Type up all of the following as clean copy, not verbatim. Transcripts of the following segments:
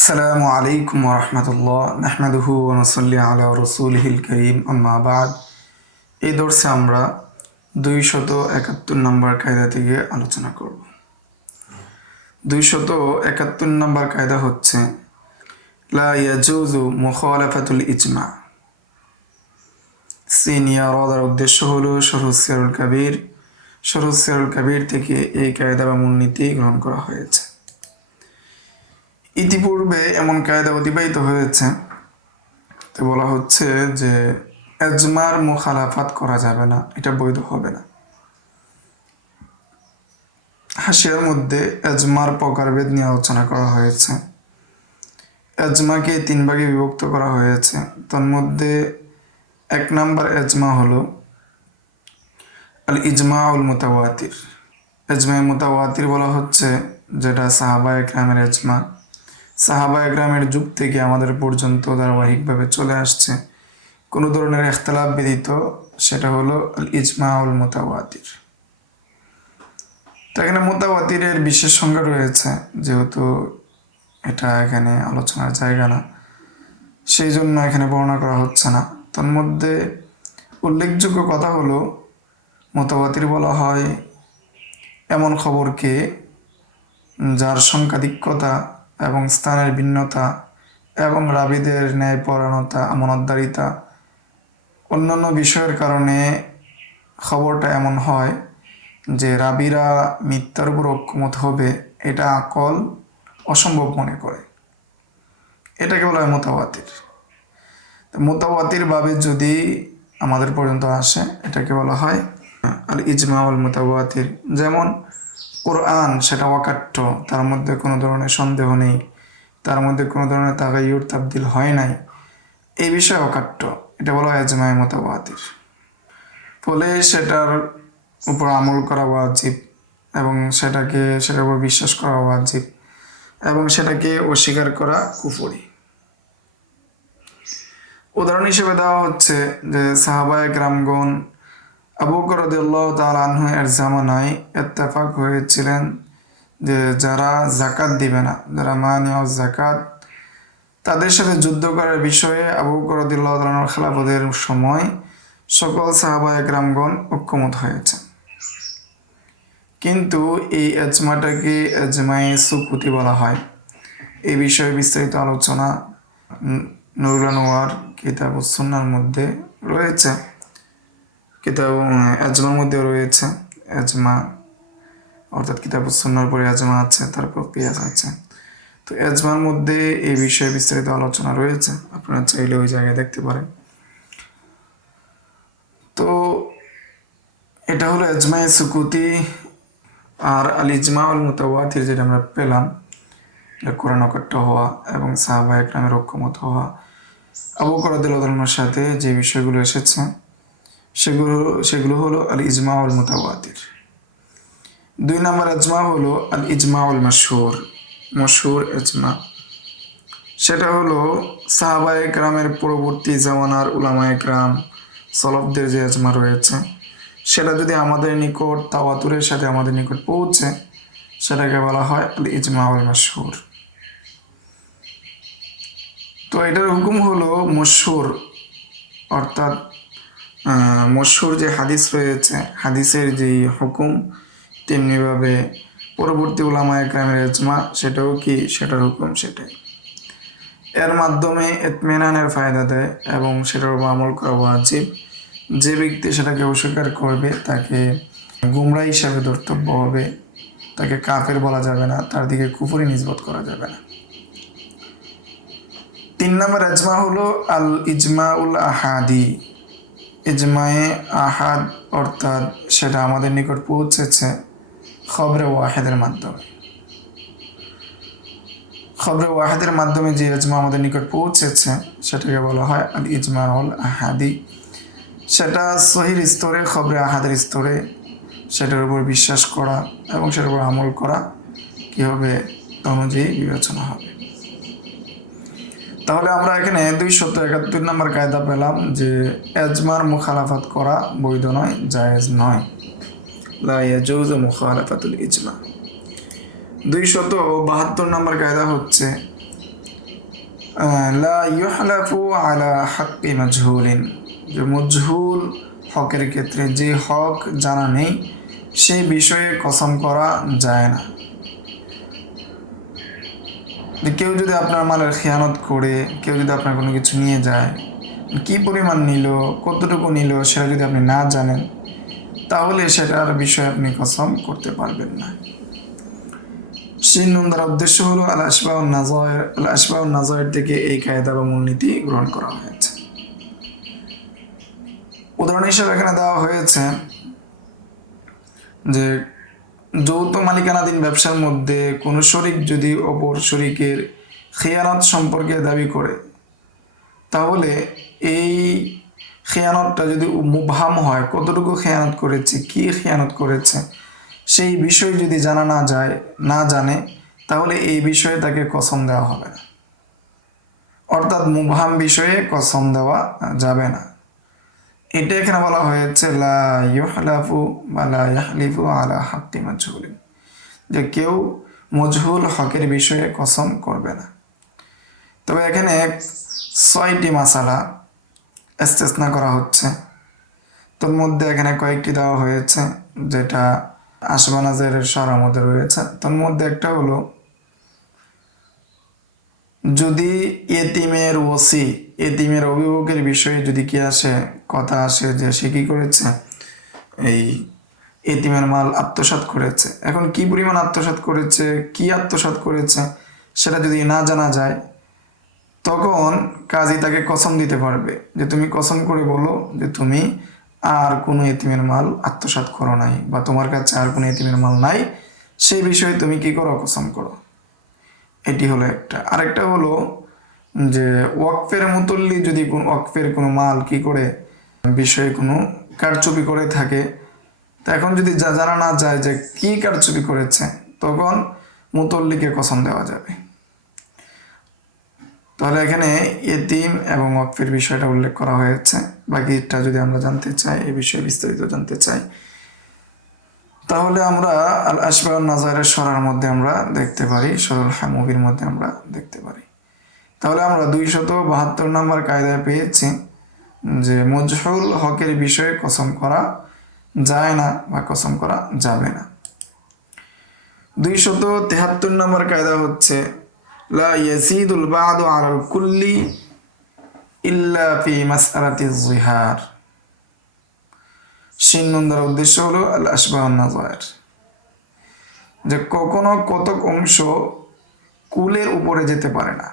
আসসালামু আলাইকুম রহমতুল্লাহ নাহমাদুহু ওয়া নুসাল্লি আলা রাসূলিহিল কারীম আম্মা বাদ। এই দর্শে আমরা 271 নম্বর কায়দা থেকে আলোচনা করব। 271 নম্বর কায়দা হচ্ছে লা ইয়াজুজু মুখালাফাতুল ইজমা। সিনিয়া রদার উদ্দেশ্য হলো শরহু সিরারুল কাবির থেকে এই কায়দা বা মূলনীতি গ্রহণ করা হয়েছে। ইতিপূর্বে এমন কায়দা অতিবাহিত হয়েছে, তো বলা হচ্ছে যে এজমার মুখালাফাত করা যাবে না, এটা বৈধ হবে না। হাসিয়ার মধ্যে এজমার প্রকারভেদ নিয়ে আলোচনা করা হয়েছে। এজমাকে 3 ভাগে বিভক্ত করা হয়েছে। তার মধ্যে 1 নম্বর এজমা হলো আল ইজমাউল মুতাওয়াতির। এজমায়ে মুতাওয়াতির বলা হচ্ছে যেটা সাহাবায়ে কেরামের এজমা। সাহাবায়ে কেরামের যুগ থেকে আমাদের পর্যন্ত ধারাবাহিকভাবে চলে আসছে, কোনো ধরনের ইখতিলাফ ব্যতীত, সেটা হলো আল ইজমাউল মুতাওয়াতির। তো এখানে মুতাওয়াতিরের বিশেষ সংজ্ঞা রয়েছে, যেহেতু এটা এখানে আলোচনার জায়গা না, সেই জন্য এখানে বর্ণনা করা হচ্ছে না। তার মধ্যে উল্লেখযোগ্য কথা হলো মুতাওয়াতির বলা হয় এমন খবরকে যার সংখ্যাধিক্যতা এবং স্থানের ভিন্নতা এবং রাবীদের ন্যায়পরায়ণতা, আমানতদারিতা, অন্যান্য বিষয়ের কারণে খবরটা এমন হয় যে রাবীরা মিথ্যার উপর ঐকমত হবে, এটা আকল অসম্ভব মনে করে, এটাকে বলা হয় মুতাওয়াতির। মুতাওয়াতির ভাবে যদি আমাদের পর্যন্ত আসে, এটাকে বলা হয় আল ইজমাউল মুতাওয়াতির। যেমন কোরআন, সেটা অকাট্য, তার মধ্যে কোনো ধরনের সন্দেহ নেই, তার মধ্যে কোনো ধরনের তাগাইয়ুর তাবদিল হয় নাই, এই বিষয়ে অকাট্য, এটা বলা হয় ইজমায়ে মুতাওয়াতির। ফলে সেটার উপর আমল করা ওয়াজিব এবং সেটার উপর বিশ্বাস করা ওয়াজিব এবং সেটাকে অস্বীকার করা কুফরি। উদাহরণ হিসেবে দেওয়া হচ্ছে যে সাহাবায়ে কেরামগণ আবু বকর রাদিয়াল্লাহু তাআলা আনহু এর জামানায় ইত্তেফাক হয়েছিলেন যে যারা যাকাত দিবে না, যারা মানিউ যাকাত, তাদের সাথে যুদ্ধ করার বিষয়ে আবু বকর রাদিয়াল্লাহু তাআলা আনহুর খেলাফতের সময় সকল সাহাবায়ে কেরামগণ ঐকমত হয়েছে। কিন্তু এই এজমাটাকে এজমায়ে সুকুতি বলা হয়। এই বিষয়ে বিস্তারিত আলোচনা নুরুল আনোয়ার কিতাবুস সুন্নাহর মধ্যে রয়েছে, এজমার মধ্যে রয়েছে এজমা, অর্থাৎ কিতাবুস সুন্নাহর পরে এজমা আছে, তারপর কিয়াস আছে। তো এজমার মধ্যে এই বিষয়ে বিস্তারিত আলোচনা রয়েছে, আপনারা চাইলে ওই জায়গায় দেখতে পারেন। তো এটা হলো এজমায়ে সুকুতি। আর আল ইজমাউল মুতাওয়াতির যেটা আমরা পেলাম, কোরআন অকাট্য হওয়া এবং সাহাবায়ে কেরামের ঐকমত হওয়া, আবু বকর রাদিয়াল্লাহু আনহুর সাথে যে বিষয়গুলো এসেছে সেগুলো হলো আল ইজমাউল মুতাওয়াতির। 2 নম্বর এজমা হলো আল ইজমাউল মশহুর এজমা। সেটা হলো সাহাবায়ে কেরামের পরবর্তী জামানার উলামায়ে কেরাম সলফদের যে এজমা রয়েছে, সেটা যদি আমাদের নিকট তাওয়াতুরের সাথে আমাদের নিকট পৌঁছে, সেটাকে বলা হয় আল ইজমাউল মশহুর। তো এটার হুকুম হলো মশহুর, অর্থাৎ মশহুর যে হাদিস রয়েছে, হাদিসের যেই হুকুম, তেমনিভাবে পরবর্তী উলামায়ে কেরামের এজমা, সেটার হুকুম সেটাই। এর মাধ্যমে ইতমিনানের ফায়দা দেয় এবং সেটার উপর আমল করা ওয়াজিব। যে ব্যক্তি সেটাকে অস্বীকার করবে তাকে গুমরা হিসাবে ধর্তব্য হবে, তাকে কাফের বলা যাবে না, তার দিকে কুফরি নিসবত করা যাবে না। 3 নম্বর এজমা হলো আল ইজমাউল আহাদি। ইজমায়ে আহাদ, অর্থাৎ সেটা আমাদের নিকট পৌঁছেছে খবরে ওয়াহেদের মাধ্যমে। খবরে ওয়াহেদের মাধ্যমে যে ইজমা আমাদের নিকট পৌঁছেছে, সেটাকে বলা হয় আল ইজমাউল আহাদি। সেটা সহির স্তরে, খবরে আহাদের স্তরে সেটার উপর বিশ্বাস করা এবং সেটার উপর আমল করা কী হবে, অনুযায়ী বিবেচনা হবে। তাহলে আমরা এখানে 271 নম্বর কায়দা পেলাম যে এজমার মুখালাফাত করা বৈধ নয়, জায়েজ নয়। লা ইয়াজুজু মুখালাফাতুল ইজমা। 272 নম্বর কায়দা হচ্ছে লা ইউহলাফু আলা হাক্কি মাজহুলিন, যে মজহুল হকের ক্ষেত্রে যে হক জানা নেই সেই বিষয়ে কসম করা যায় না। যে কেউ যদি আপনার মালের খেয়ানত করে, কেউ যদি আপনার কোনো কিছু নিয়ে যায়, কি পরিমাণ নিল, কতটুকু নিল সেটা যদি আপনি না জানেন, তাহলে সেটার বিষয়ে আপনি কসম করতে পারবেন না। সিন দ্বারা উদ্দেশ্য হলো আল আসবাহ নাজায়ের, আল আসবাহ নাজায়ের থেকে এই কায়দা বা মূলনীতি গ্রহণ করা হয়েছে। উদাহরণ হিসেবে এখানে দেওয়া হয়েছে যে যৌথ মালিকানাধীন ব্যবসার মধ্যে কোনো শরিক যদি অপর শরিকের খেয়ানত সম্পর্কে দাবি করে, তাহলে এই খেয়ানতটা যদি মুবহাম হয়, কতটুকু খেয়ানত করেছে, কি খেয়ানত করেছে সেই বিষয় যদি জানা না যায়, না জানে, তাহলে এই বিষয়ে তাকে কসম দেওয়া হবে না। অর্থাৎ মুবহাম বিষয়ে কসম দেওয়া যাবে না। এটা এখানে বলা হয়েছে লা ইউহলাফু বা লা ইয়াহলিফু আলা হাক্কি মাজহুলিন, যে কেউ মজহুল হকের বিষয়ে কসম করবে না। তবে এখানে 6টি মাসালা ইস্তেসনা করা হচ্ছে। তোর মধ্যে এখানে কয়েকটি দেওয়া হয়েছে যেটা আসবা নাজেরের সরার মধ্যে রয়েছে। তোর মধ্যে একটা হলো, যদি এতিমের ওসি, এতিমের অভিভাবকের বিষয়ে যদি কি আসে, কথা আসে যে সে কি করেছে, এই এতিমের মাল আত্মসাৎ করেছে। এখন কি পরিমাণ আত্মসাৎ করেছে, কি আত্মসাৎ করেছে সেটা যদি না জানা যায়, তখন কাজী তাকে কসম দিতে পারবে যে তুমি কসম করে বলো যে তুমি আর কোনো এতিমের মাল আত্মসাৎ করো নাই, বা তোমার কাছে আর কোনো এতিমের মাল নাই, সেই বিষয়ে তুমি কি করো, কসম করো। এটি হলো একটা। আরেকটা হলো যে ওয়াকফের মুতল্লি যদি কোন ওয়াকফের কোনো মাল কি করে বিষয়ে কোনো কারচুপি করে থাকে, তা এখন যদি জানা না যায় যে কি কারচুপি করেছে, তখন মুতল্লিকে কসম দেওয়া যাবে। তাহলে এখানে এতিম এবং ওয়াকফের বিষয়টা উল্লেখ করা হয়েছে। বাকিটা যদি আমরা জানতে চাই, এই বিষয়ে বিস্তারিত জানতে চাই, তাহলে আমরা আল আসবাহ নাজায়ের সরার মধ্যে আমরা দেখতে পারি, সরল হামুবির মধ্যে আমরা দেখতে পারি। তাহলে আমরা 272 নম্বর কায়দায় পেয়েছি যে মজহুল হকের বিষয়ে কসম করা যায় না বা কসম করা যাবে না। 273 নম্বর কায়দা হচ্ছে লা ইয়াজিদুল বাদু আলাল কুল্লি ইল্লা ফি মাসআলাতিজ জিহার। শিন নুন দ্বারা উদ্দেশ্য হলো আল আসবাহ নাজায়ের, যে কখনো কতক অংশ কুলের উপরে যেতে পারে না,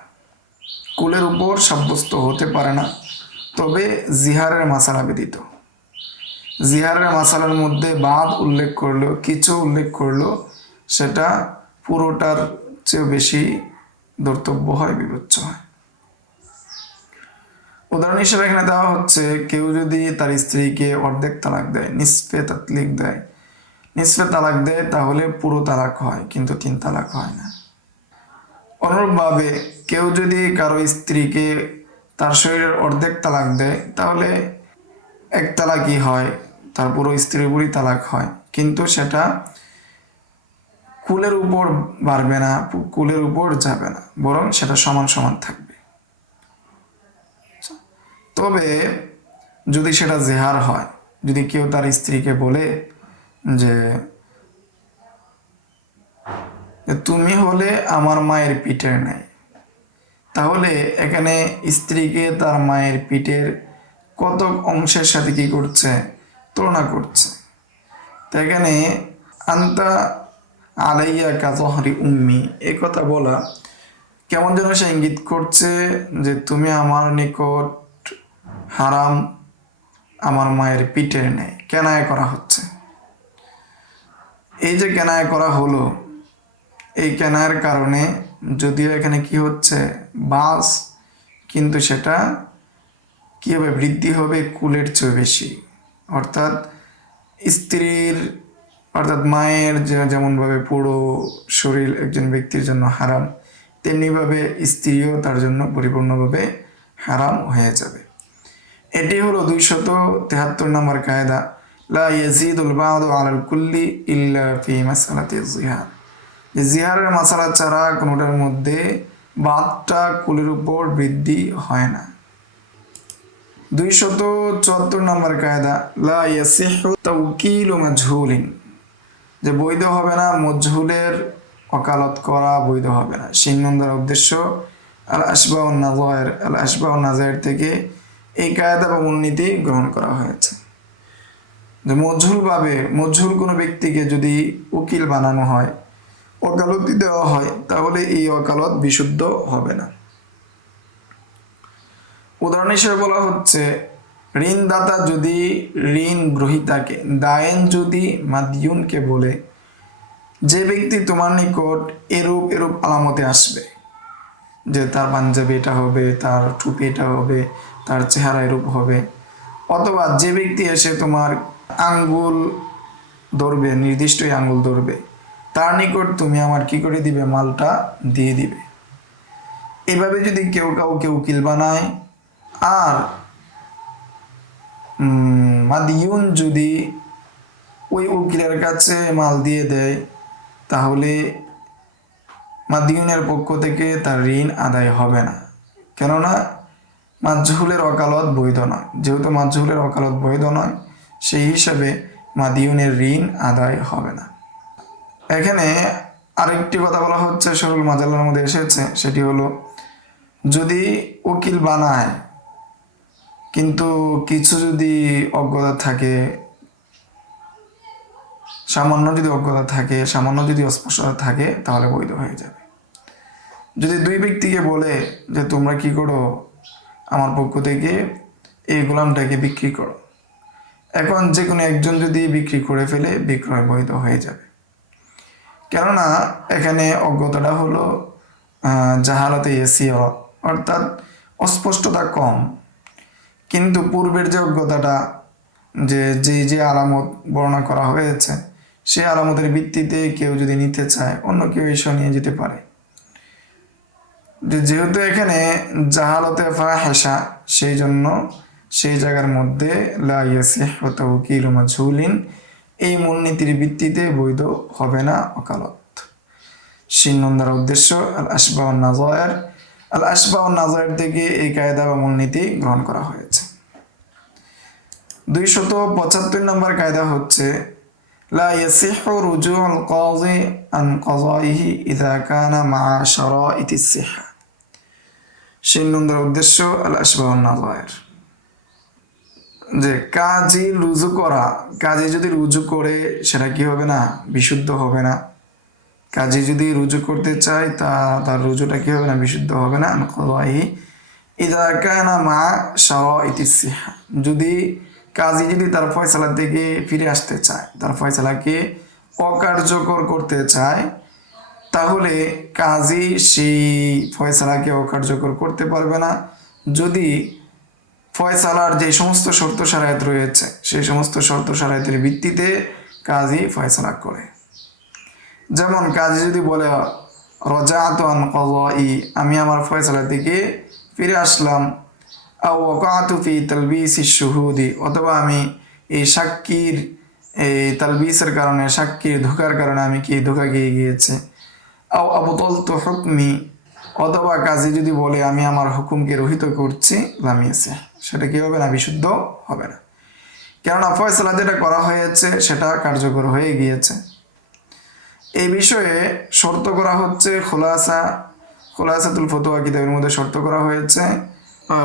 কুলের উপর সাব্যস্ত হতে পারে না, তবে জিহারের মাসালা ব্যতীত। জিহারের মাসালার মধ্যে বাদ উল্লেখ করলো, কিছু উল্লেখ করলো, সেটা পুরোটার চেয়ে বেশি ধর্তব্য হয়, বিবেচ্য হয়। উদাহরণ হিসেবে এখানে দেওয়া হচ্ছে, কেউ যদি তার স্ত্রীকে অর্ধেক তালাক দেয়, নিসফে তাতলিক দেয়, নিসফে তালাক দেয়, তাহলে পুরো তালাক হয়, কিন্তু 3 তালাক হয় না। অনুরূপভাবে কেউ যদি কারো স্ত্রীকে তার শরীরের অর্ধেক তালাক দেয়, তাহলে 1 তালাকই হয়, তার পুরো স্ত্রীর উপরই তালাক হয়, কিন্তু সেটা কুলের উপর বাড়বে না, কুলের উপর যাবে না, বরং সেটা সমান সমান থাকবে। তবে যদি সেটা জেহার হয়, যদি কেউ তার স্ত্রীকে বলে যে তুমি হলে আমার মায়ের পিঠের ন্যায়, তাহলে এখানে স্ত্রীকে তার মায়ের পিঠের কত অংশের সাথে কি করছে, তুলনা করছে। তো এখানে আন্তা আলাইয়া কাজহরি উম্মি, এই কথা বলা কেমন যেন সে ইঙ্গিত করছে যে তুমি আমার নিকট হারাম, আমার মায়ের পিঠের নেই, কেনায় করা হচ্ছে। এই যে কেনায় করা হলো, এই কেনার কারণে যদিও এখানে কি হচ্ছে বাস, কিন্তু সেটা কি হবে, বৃদ্ধি হবে কুলের চেয়ে বেশি। অর্থাৎ স্ত্রীর, অর্থাৎ মায়ের যেমনভাবে পুরো শরীর একজন ব্যক্তির জন্য হারাম, তেমনিভাবে স্ত্রীও তার জন্য পরিপূর্ণভাবে হারাম হয়ে যাবে। এটি হলো 273 নম্বর কায়দা, লা ইয়াজিদুল বাদু আলাল কুল্লি ইল্লা ফি মাসআলাতিজ জিহার। জিহারের মাসালা ছাড়া কোনোটার মধ্যে বাদটা কুলের উপর বৃদ্ধি হয় না। 274 নম্বর কায়দা, লা ইয়াসিহু তাওকিলু মাজহুলিন, যে বৈধ হবে না মজহুলের ওকালত করা, বৈধ হবে না। 3 নম্বর উদ্দেশ্য আল আশবাহ ওয়ান নাযায়ের, আল আশবাহ ওয়ান নাযায়ের থেকে এই কায়দা বা মূলনীতি গ্রহণ করা হয়েছে। যে মজহুল কোনো ব্যক্তিকে যদি উকিল বানানো হয়, ওকালতি দেওয়া হয়, তাহলে এই ওকালত বিশুদ্ধ হবে না। উদাহরণ হিসেবে বলা হচ্ছে, ঋণদাতা যদি ঋণ গ্রহীতাকে, দায়েন যদি মাদিয়ুনকে বলে, যে ব্যক্তি তোমার নিকট এরূপ এরূপ আলামতে আসবে, যে তার পাঞ্জাবি এটা হবে, তার টুপি এটা হবে, তার চেহারা এরূপ হবে, অথবা যে ব্যক্তি এসে তোমার আঙ্গুল ধরবে, নির্দিষ্ট আঙ্গুল ধরবে, তার নিকট তুমি আমার কি করে দিবে, মালটা দিয়ে দিবে। এভাবে যদি কেউ কাউকে উকিল বানায়, আর মাদিয়ুন যদি ওই উকিলের কাছে মাল দিয়ে দেয়, তাহলে মাদিয়ুনের পক্ষ থেকে তার ঋণ আদায় হবে না, কেননা মাজহুলের ওকালত বৈধ নয়। যেহেতু মাজহুলের ওকালত বৈধ নয়, সেই হিসাবে মাদিয়ুনের ঋণ আদায় হবে না। এখানে আরেকটি কথা বলা হচ্ছে, সরল মাজালার মধ্যে এসেছে, সেটি হলো, যদি উকিল বানায় কিন্তু কিছু যদি অজ্ঞতা থাকে, সামান্য যদি অজ্ঞতা থাকে, সামান্য যদি অস্পষ্টতা থাকে, তাহলে বৈধ হয়ে যাবে। যদি দুই ব্যক্তিকে বলে যে তোমরা কি করো, আমার পক্ষ থেকে এই গোলামটাকে বিক্রি করো, এখন যে কোনো একজন যদি বিক্রি করে ফেলে, বিক্রয় বৈধ হয়ে যাবে। কেননা এখানে অজ্ঞতাটা হলো জাহালতে ইয়াসিরা, অর্থাৎ অস্পষ্টতা কম, কিন্তু পূর্বের যে অজ্ঞতাটা, যে আলামত বর্ণনা করা হয়েছে, সেই আলামতের ভিত্তিতে কেউ যদি নিতে চায়, অন্য কেউ এসে নিয়ে যেতে পারে। যেহেতু এখানে জাহালতে ফাহিশা, সেই জন্য সেই জায়গার মধ্যে লা ইয়াসিহু তাওকিলু মাজহুলিন, এই মূলনীতির ভিত্তিতে বৈধ হবে না ওকালত। 3 নম্বর উদ্দেশ্য আল আশবাহ ওয়ান নাযায়ের, আল আশবাহ ওয়ান নাযায়ের থেকে এই কায়দা বা মূলনীতি গ্রহণ করা হয়েছে। 275 নম্বর কায়দা হচ্ছে, লা ইয়াসিহু রুজুউল কাযি আন কাযাইহি ইযা কানা মা'a শারাইতিস সিহহা। 3 নম্বর উদ্দেশ্য আল আশবাহ ওয়ান নাযায়ের, যে কাজী রুজু করা, কাজী যদি রুজু করে, সেটা কি হবে না, বিশুদ্ধ হবে না। কাজী যদি রুজু করতে চায়, তার রুজুটা কি হবে না, বিশুদ্ধ হবে না। আন কাযাইহি ইযা কানা মা'a শারাইতিস সিহহা, যদি কাজী যদি তার ফয়সালা থেকে ফিরে আসতে চায়, তার ফয়সালাকে অকার্যকর করতে চায়, তাহলে কাজী সেই ফয়সালাকে অকার্যকর করতে পারবে না, যদি ফয়সালার যে সমস্ত শর্ত শারায়েত রয়েছে, সেই সমস্ত শর্ত শারায়েতের ভিত্তিতে কাজী ফয়সালা করে। যেমন কাজী যদি বলে, রাজাতু আন কাযাই, আমি আমার ফয়সালা থেকে ফিরে আসলাম, আও ওয়াকাতু ফি তালবিসিশ শুহুদি, অথবা আমি এই সাক্ষীর এই তালবিসের কারণে, সাক্ষীর ধোকার কারণে আমি কি ধোকা গিয়ে গিয়েছে, আও আবতালতু হুকমি, অথবা কাজী যদি বলে আমি আমার হুকুমকে রহিত করছি, লাম ইয়াসিহ, সেটা কি হবে না, বিশুদ্ধ হবে না, কেননা ফয়সালা যেটা করা হয়েছে সেটা কার্যকর হয়ে গিয়েছে। এই বিষয়ে শর্ত করা হচ্ছে, খোলাসাতুল ফতোয়া কিতাবের মধ্যে শর্ত করা হয়েছে,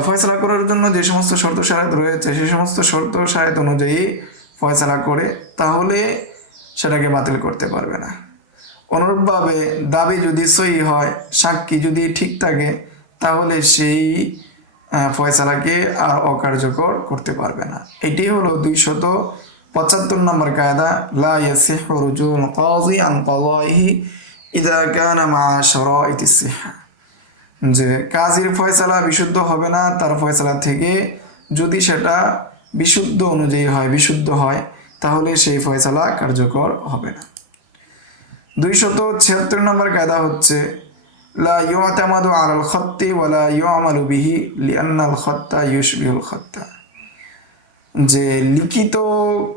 ফয়সালা করার জন্য যে সমস্ত শর্ত শারাত রয়েছে, সেই সমস্ত শর্ত শারাত অনুযায়ী ফয়সালা করে, তাহলে সেটাকে বাতিল করতে পারবে না। অনুরূপভাবে দাবি যদি সহি হয়, সাক্ষী যদি ঠিক থাকে, তাহলে সেই ফয়সালাকে আর অকার্যকর করতে পারবে না। এটি হলো 275 নম্বর কায়দা, লা ইয়াসিহু রুজুউল কাযি আন কাযাইহি ইযা কানা মা'a শারাইতিস সিহহা, যে কাজীর ফয়সালা বিশুদ্ধ হবে না তার ফয়সালা থেকে, যদি সেটা বিশুদ্ধ অনুযায়ী হয়, বিশুদ্ধ হয়, তাহলে সেই ফয়সালা কার্যকর হবে না। 276 নম্বর কায়দা হচ্ছে, লা ইউতামাদু আলাল খাত্তি ওয়া লা ইউআমালু বিহি লিআন্নাল খাত্তা ইউশবিহুল খাত্তা, যে লিখিত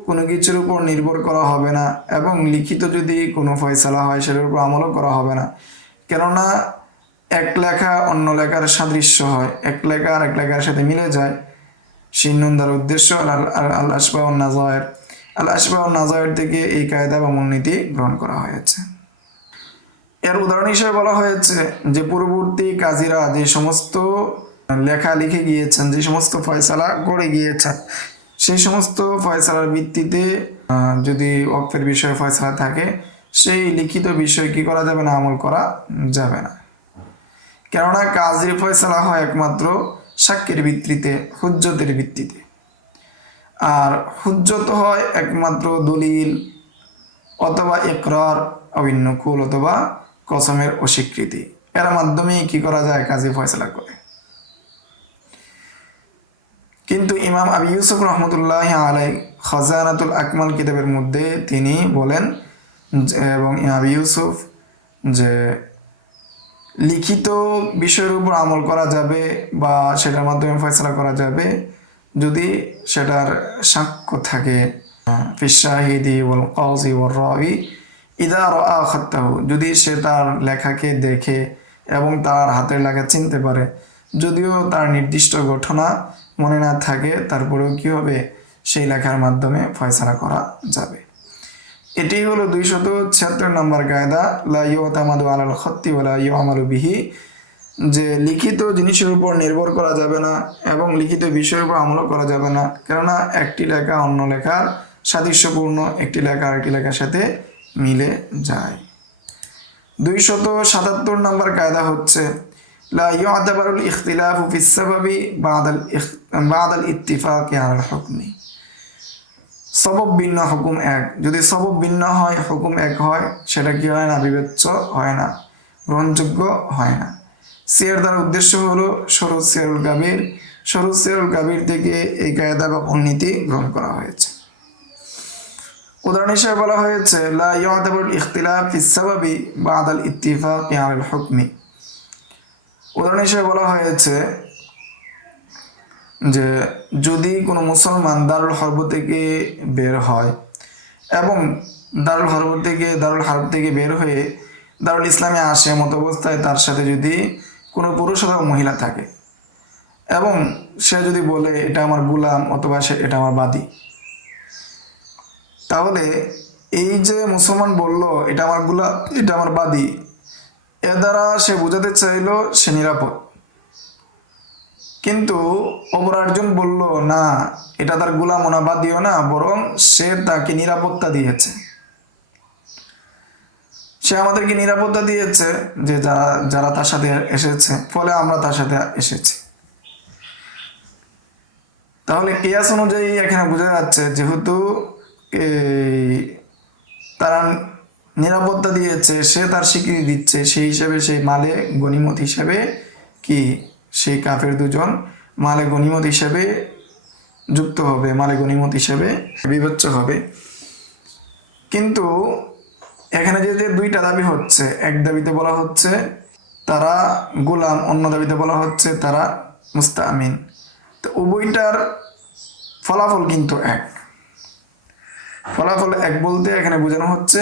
কোনো কিছুর উপর নির্ভর করা হবে না, এবং লিখিত যদি কোনো ফয়সালা হয় সেটার উপর আমলও করা হবে না, কেননা এক লেখা অন্য লেখার সাদৃশ্য হয়, এক লেখা আর এক লেখার সাথে মিলে যায়, সেই নুন দ্বারা উদ্দেশ্য আল আসবাহ ওয়ান নাযায়ের, আল আসবাহ ওয়ান নাযায়ের থেকে এই কায়দা বা মূলনীতি গ্রহণ করা হয়েছে। এর উদাহরণ হিসেবে বলা হয়েছে যে পূর্ববর্তী কাজীরা যে সমস্ত লেখা লিখে গিয়েছেন, যে সমস্ত ফয়সালা করে গিয়েছেন, সেই সমস্ত ফয়সালার ভিত্তিতে যদি ওয়াকফের বিষয়ে ফয়সালা থাকে, সেই লিখিত বিষয় কি করা যাবে না, আমল করা যাবে না। কেননা কাজীর ফয়সালা হয় একমাত্র সাক্ষ্যের ভিত্তিতে, হুজ্জতের ভিত্তিতে, আর হুজ্জত হয় একমাত্র দলিল অথবা ইকরার অবিন্নকুল অথবা কসমের অস্বীকৃতি, এর মাধ্যমেই কি করা যায়, কাজী ফয়সালা করে। কিন্তু ইমাম আবি ইউসুফ রহমতুল্লাহ আলাই খাজানাতুল আকমাল কিতাবের মধ্যে তিনি বলেন এবং আবি ইউসুফ যে লিখিত বিষয়ের উপর আমল করা যাবে বা সেটার মাধ্যমে ফয়সালা করা যাবে যদি সেটার সাক্ষ্য থাকে, ফিশাহিদি ওয়াল কাযী ওয়ার রাবি ইদা রাআ খাত্তাহু, যদি সে তার লেখাকে দেখে এবং তার হাতের লেখা চিনতে পারে, যদিও তার নির্দিষ্ট ঘটনা মনে না থাকে, তারপরেও কি হবে, সেই লেখার মাধ্যমে ফয়সালা করা যাবে। এটি হলো 276 নম্বর কায়দা, লা ইউতামাদু আলাল খাত্তি ওয়া লা ইউআমালু বিহি, যে লিখিত জিনিসের উপর নির্ভর করা যাবে না এবং লিখিত বিষয়ের উপর আমলও করা যাবে না, কেননা একটি লেখা অন্য লেখার সাদৃশ্যপূর্ণ, একটি লেখা আরেকটি লেখার সাথে মিলে যায়। 277 নম্বর কায়দা হচ্ছে লা ইউতাবারুল ইখতিলাফু ফিস সাবাবি বাদাল ইত্তিফাকি আলাল হুকমি, সবব ভিন্ন হুকুম এক, যদি সবব ভিন্ন হয় হুকুম এক হয়, সেটা কি হয় না, বিবেচ্য হয় না, গ্রহণযোগ্য হয় না। সিয়ার দ্বারা উদ্দেশ্য হলো সরুদ সিয়ারুল কাবির, সরুদ সিয়ারুল কাবির থেকে এই কায়দা বা মূলনীতি গ্রহণ করা হয়েছে। উদাহরণ হিসেবে বলা হয়েছে লা ইউতাবারুল ইখতিলাফ ফিস সাবাবি বাদাল ইত্তিফাকি আলাল হুকমি। উদাহরণ হিসেবে বলা হয়েছে যে যদি কোনো মুসলমান দারুল হরব থেকে বের হয় এবং দারুল হারব থেকে বের হয়ে দারুল ইসলামে আসে, মত অবস্থায় তার সাথে যদি কোনো পুরুষ অথবা মহিলা থাকে এবং সে যদি বলে এটা আমার গুলাম অথবা এটা আমার বাদী, তাহলে এই যে মুসলমান বলল এটা আমার গুলাম, এটা আমার বাদী, এ দ্বারা সে বোঝাতে চাইল সে নিরাপদ। কিন্তু অপর একজন বলল না, এটা তার গোলাম না, বাদীও না, বরং সে তাকে নিরাপত্তা দিয়েছে, সে আমাদেরকে নিরাপত্তা দিয়েছে যে যারা তার সাথে এসেছে, ফলে আমরা তার সাথে এসেছি। তাহলে কিয়াস অনুযায়ী এখানে বোঝা যাচ্ছে যেহেতু তারা নিরাপত্তা দিয়েছে, সে তার স্বীকৃতি দিচ্ছে, সেই হিসাবে সেই মালে গনিমত হিসাবে কি সেই কাফের দুজন মালে গনিমত হিসেবে যুক্ত হবে, মালে গনিমত হিসেবে বিবেচ্য হবে। কিন্তু এখানে যে দুইটা দাবি হচ্ছে, এক দাবিতে বলা হচ্ছে তারা গোলাম, অন্য দাবিতে বলা হচ্ছে তারা মুস্তামিন, তো উভয়টার ফলাফল কিন্তু এক। ফলাফল এক বলতে এখানে বোঝানো হচ্ছে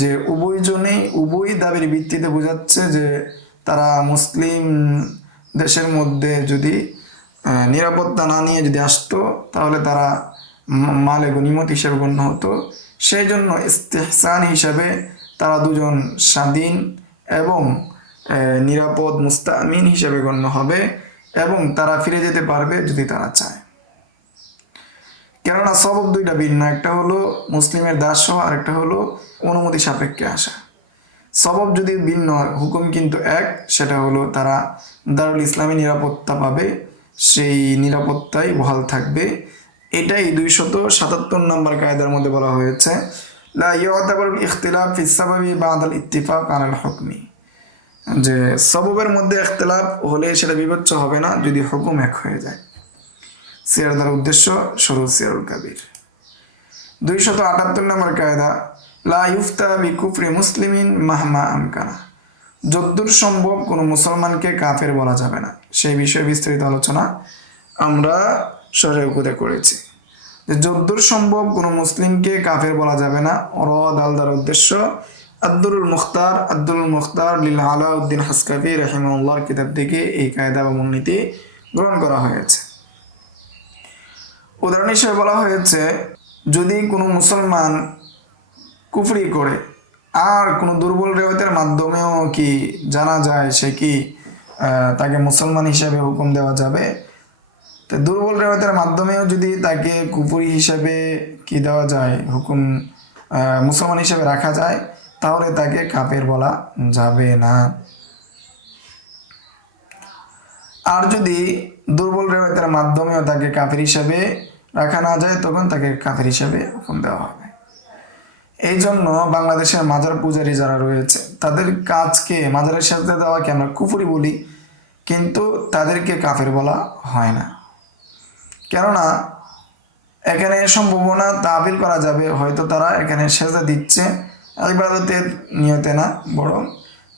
যে উভয় দাবির ভিত্তিতে বোঝাচ্ছে যে তারা মুসলিম দেশের মধ্যে যদি নিরাপত্তা না নিয়ে যদি আসতো, তাহলে তারা মালে গনিমত হিসেবে গণ্য হতো। সেই জন্য ইস্তেহসান হিসাবে তারা দুজন স্বাধীন এবং নিরাপদ মুস্তামিন হিসেবে গণ্য হবে এবং তারা ফিরে যেতে পারবে যদি তারা চায়। কেননা সবব দুইটা ভিন্ন, একটা হলো মুসলিমের দাস হওয়া, আরেকটা হলো অনুমতি সাপেক্ষে আসা। সবব যদি ভিন্ন, হুকুম কিন্তু এক, সেটা হলো তারা দারুল ইসলামী নিরাপত্তা পাবে, সেই নিরাপত্তায় বহাল থাকবে। এটাই 277 নম্বর কায়দার মধ্যে বলা হয়েছে লা ইউতাবারুল ইখতিলাফ ফিস সাবাবি বাদাল ইত্তিফাক আলাল হুকমি, যে সববের মধ্যে ইখতিলাফ হলে সেটা বিবেচ্য হবে না যদি হুকুম এক হয়ে যায়। সিয়ার দ্বারা উদ্দেশ্য সরুদ সিয়ারুল কাবির। 278 নম্বর কায়দা লা ইউফতা বিকুফরি মুসলিমিন মাহমা আমকানা, যদ্দূর সম্ভব কোনো মুসলমানকে কাফের বলা যাবে না। সেই বিষয়ে বিস্তারিত আলোচনা আমরা সরেউকুতে করেছি যে যদ্দূর সম্ভব কোনো মুসলিমকে কাফের বলা যাবে না। র দাল দ্বারা উদ্দেশ্য আব্দুল মুখতার লিল আলাউদ্দিন হাসকাফি রাহিমাহুল্লাহর কিতাব থেকে এই কায়দা বা মূলনীতি গ্রহণ করা হয়েছে। উদাহরণ হিসেবে বলা হয়েছে, যদি কোনো মুসলমান কুফরি করে আর কোনো দুর্বল রেওয়ায়তের মাধ্যমেও কি জানা যায় সে কি তাকে মুসলমান হিসেবে হুকুম দেওয়া যাবে, তো দুর্বল রেওয়ায়তের মাধ্যমেও যদি তাকে কুফরি হিসেবে কি দেওয়া যায়, হুকুম মুসলমান হিসেবে রাখা যায়, তাহলে তাকে কাফের বলা যাবে না। আর যদি দুর্বল রেওয়ায়তের মাধ্যমেও তাকে কাফের হিসেবে রাখা না যায়, তখন তাকে কাফের হিসেবে হুকুম দেওয়া হবে। এই জন্য বাংলাদেশের মাজার পূজারী যারা রয়েছে তাদের কাজকে মাজারের সাথে দেওয়াকে আমরা কুফরি বলি, কিন্তু তাদেরকে কাফের বলা হয় না। কেননা এখানে সম্ভাবনা তাবিল করা যাবে, হয়তো তারা এখানে সেজদা দিচ্ছে ইবাদতের নিয়তে না, বরং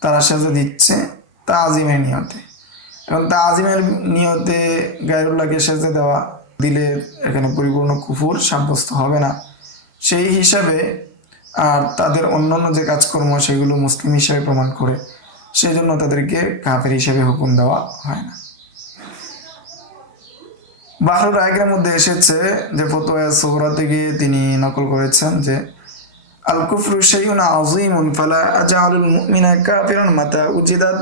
তারা সেজদা দিচ্ছে তাজিমের নিয়তে, এবং তাজিমের নিয়তে গায়রুল্লাহকে সেজদা দেওয়া দিলে এখানে পরিপূর্ণ কুফর সাব্যস্ত হবে না। সেই হিসাবে আর তাদের অন্যান্য যে কাজকর্ম সেগুলো মুসলিম হিসাবে প্রমাণ করে, সেই জন্য তাদেরকে কাফের হিসেবে হুকুম দেওয়া হয় না। বাহরুল রায়কের মধ্যে এসেছে যে ফতোয়া সুগরা থেকে তিনি নকল করেছেন যে আল কুফরু শাইউন আযীমুন ফালা আজআলুল মুমিনা কাফিরান মাতা উজিদাত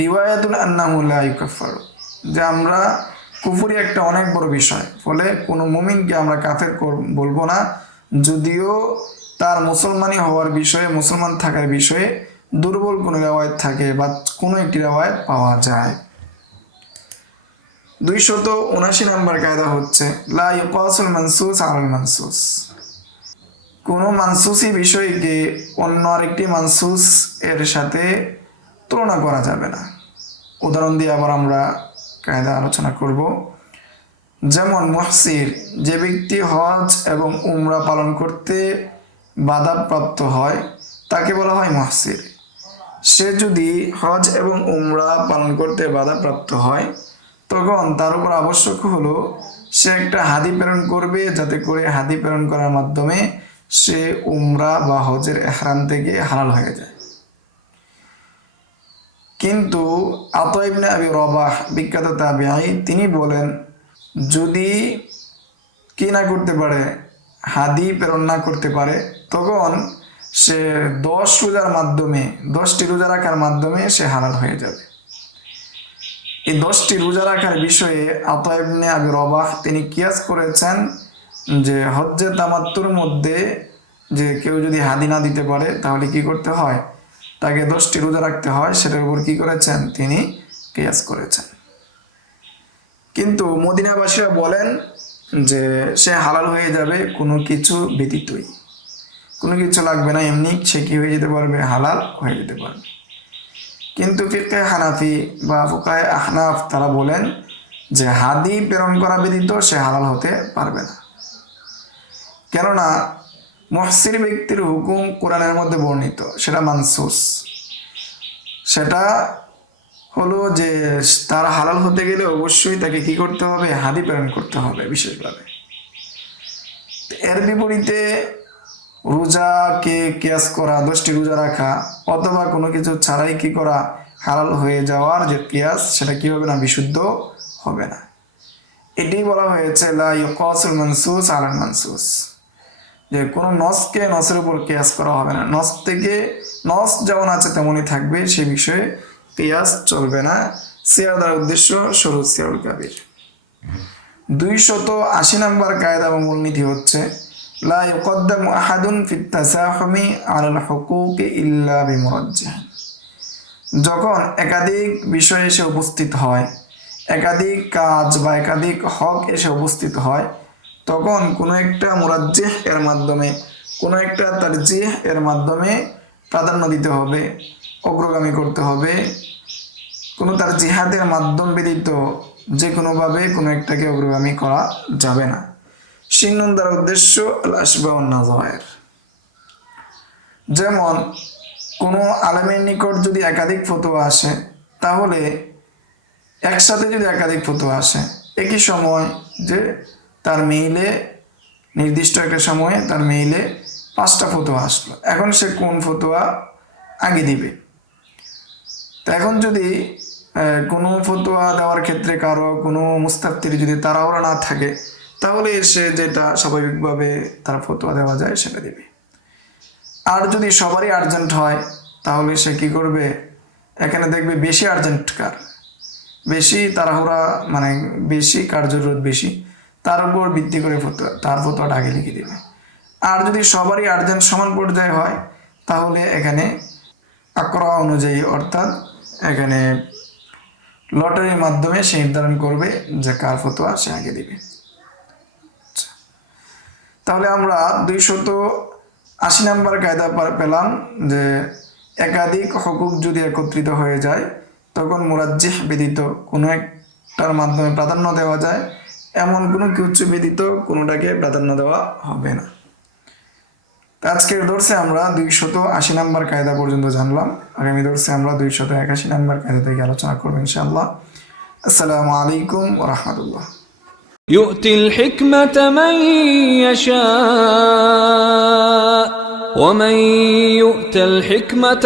রিওয়ায়াতুন আন্নাহু লা ইউকাফফারু, যে আমরা কুফরি একটা অনেক বড় বিষয়, ফলে কোনো মুমিনকে আমরা কাফের বলবো না, যদিও তার মুসলমানি হওয়ার বিষয়ে, মুসলমান থাকার বিষয়ে দুর্বল কোনো রেওয়ায়েত থাকে বা কোনো একটি রেওয়ায়েত পাওয়া যায়। 279 নম্বর কায়দা হচ্ছে লা ইউকাসুল মানসুস আলাল মানসুস। কোনো মানসুসি বিষয়কে অন্য আরেকটি মানসুস এর সাথে তুলনা করা যাবে না। উদাহরণ দিয়ে আবার আমরা কায়দা আলোচনা করব। যেমন মুহসির, যে ব্যক্তি হজ এবং উমরা পালন করতে বাধাপ্রাপ্ত হয় তাকে বলা হয় মুহসির। সে যদি হজ এবং উমরা পালন করতে বাধাপ্রাপ্ত হয়, তখন তার উপর আবশ্যক হলো সে একটা হাদী প্রেরণ করবে, যাতে করে হাদী প্রেরণ করার মাধ্যমে সে উমরা বা হজের ইহরাম থেকে হালাল হয়ে যায়। কিন্তু আতা ইবনে আবি রবাহ বিখ্যাত তাবিঈ, তিনি বলেন যদি কি না করতে পারে, হাদী প্রেরণ না করতে পারে, তখন সে 10 রোজার মাধ্যমে, 10টি রোজা রাখার মাধ্যমে সে হালাল হয়ে যাবে। এই 10টি রোজা রাখার বিষয়ে আতা ইবনে আবি রবাহ তিনি কিয়াস করেছেন যে হজ্জে তামাত্তুর মধ্যে যে কেউ যদি হাদী না দিতে পারে তাহলে কি করতে হয়, তাকে 10টি রোজা রাখতে হয়, সেটার উপর কি করেছেন, তিনি কিয়াস করেছেন। কিন্তু মদিনাবাসীরা বলেন যে সে হালাল হয়ে যাবে কোনো কিছু ব্যতীতই, কোনো কিছু লাগবে না, এমনি সে কি হয়ে যেতে পারবে, হালাল হয়ে যেতে পারবে। কিন্তু ফিকহে হানাফি বা ফুকাহে আহনাফ তারা বলেন যে হাদী প্রেরণ করা ব্যতীত সে হালাল হতে পারবে না। কেননা মুহসির ব্যক্তির হুকুম কোরআনের মধ্যে বর্ণিত, সেটা মানসুস, সেটা হলো যে তার হালাল হতে গেলে অবশ্যই তাকে কি করতে হবে, হাদী প্রেরণ করতে হবে বিশেষভাবে। এর বিপরীতে রোজাকে কিয়াস করা, 10টি রোজা রাখা অথবা কোনো কিছু ছাড়াই কি করা, হালাল হয়ে যাওয়ার যে কিয়াস, সেটা কি হবে না, বিশুদ্ধ হবে না। এটি বলা হয়েছে লা ইউকাসুল মানসুস আলাল মানসুস, যে কোনো নসকে নসের উপর কিয়াস করা হবে না, নস থেকে নস যেমন আছে তেমনই থাকবে, সে বিষয়ে কিয়াস চলবে না। সিয়ার দ্বারা উদ্দেশ্য শুরুত সিয়ারুল কাবির। 280 নম্বর কায়দা বা মূলনীতি হচ্ছে লা ইউকদ্দামু আহাদুন ফিত তাসাহুমি আলাল হুকুকি ইল্লা বিমুরাজ্জিহ। যখন একাধিক বিষয় এসে উপস্থিত হয়, একাধিক কাজ বা একাধিক হক এসে উপস্থিত হয়, তখন কোনো একটা মুরাজ্জিহ এর মাধ্যমে, কোনো একটা তারজিহ এর মাধ্যমে প্রাধান্য দিতে হবে, অগ্রগামী করতে হবে। কোনো তার জিহাদের মাধ্যম ব্যতীত যে কোনোভাবে কোনো একটাকে অগ্রগামী করা যাবে না। শিন্নুন দ্বারা উদ্দেশ্য আল আশবাহ ওয়ান নাযায়ের। যেমন কোনো আলেমের নিকট যদি একাধিক ফতোয়া আসে, তাহলে একসাথে যদি একাধিক ফতোয়া আসে একই সময়, যে তার মেইলে নির্দিষ্ট একটা সময়ে তার মেইলে 5টা ফতোয়া আসলো, এখন সে কোন ফতোয়া আগে দিবে। তো এখন যদি কোনো ফতোয়া দেওয়ার ক্ষেত্রে কারো কোনো মুস্তাফতির যদি তাড়াহুড়া না থাকে, তাহলে সে যেটা স্বাভাবিকভাবে তার ফতোয়া দেওয়া যায় সেটা দিবে। আর যদি সবারই আর্জেন্ট হয়, তাহলে সে কি করবে, এখানে দেখবে বেশি আর্জেন্ট কার, বেশি তাড়াহুড়া মানে বেশি কার জরুরত বেশি, তার উপর ভিত্তি করে তার ফতোয়াটা আগে লিখে দিবে। আর যদি সবারই আর্জেন্ট সমান পর্যায়ে হয়, তাহলে এখানে আকরা অনুযায়ী, অর্থাৎ এখানে লটারির মাধ্যমে সে নির্ধারণ করবে যে কার ফতোয়া সে আগে দিবে। তাহলে আমরা 280 নম্বর কায়দা পেলাম যে একাধিক হুকুক যদি একত্রিত হয়ে যায়, তখন মুরাজ্জিহ ব্যতীত কোনো একটার মাধ্যমে প্রাধান্য দেওয়া যায়, এমন কোনো কিছু ব্যতীত কোনোটাকে প্রাধান্য দেওয়া হবে না। আজকের দর্শে আমরা 280 নম্বর কায়দা পর্যন্ত জানলাম। আগামী দর্শে আমরা 281 নম্বর কায়দা থেকে আলোচনা করবো ইনশাআল্লাহ। আসসালামু আলাইকুম ওয়া রাহমাতুল্লাহ। يؤتي الحكمة من يشاء ومن يؤت الحكمة